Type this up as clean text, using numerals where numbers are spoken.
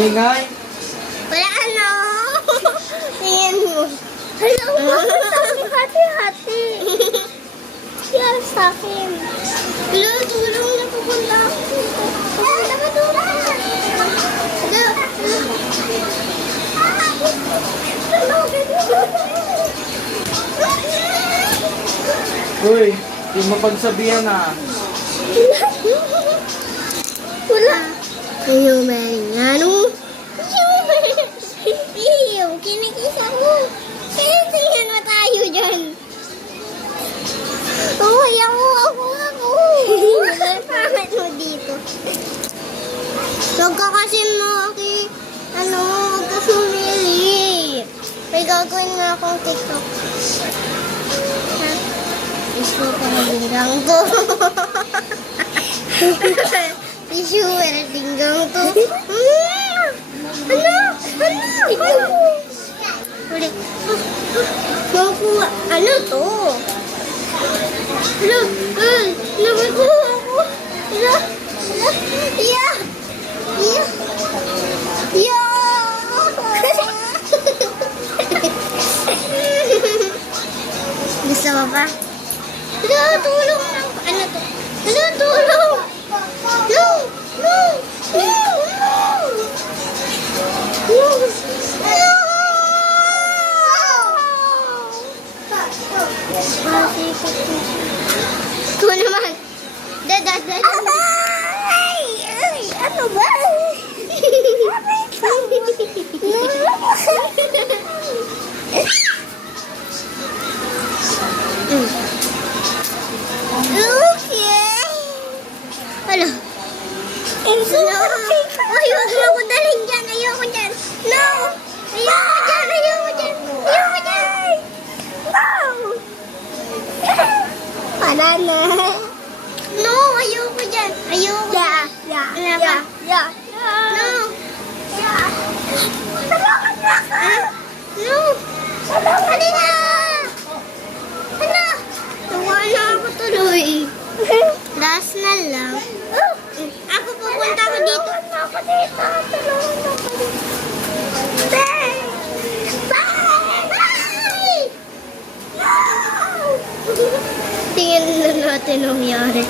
Ingay. Wala ano. Tingin mo. Hello, hati-hati. Yan sa akin. Hello, tulong na pupunta ako dito. Pupunta ka doon. Uy, di mo pagsabihan ah. Wala. Ayaw, Mariano. Iyo, kinikisa ko. Tingnan mo tayo dyan. Uy, ako. Pangit mo dito. Huwag ka kasi huwag ka sumili. May gagawin nga akong TikTok. Ha? Issue ka na dinggang to. Issue ka na dinggang to. Ulit. Makuha. Ano to? Nakuha ako. Yeah. Gusto mo ba? Tulong lang. Ano to? Tulong. Ito naman. Ay, ano ba? Okay. Ano? Ayoko na ako dalhin dyan. Ayoko dyan. No! Ayoko dyan. Banana. No, ayoko dyan. Ayoko. Yeah. No. No. Halika. Tuwa na ako tuloy. Last na lang. Ako pupunta ko dito. Tingnan na natin ang nangyari.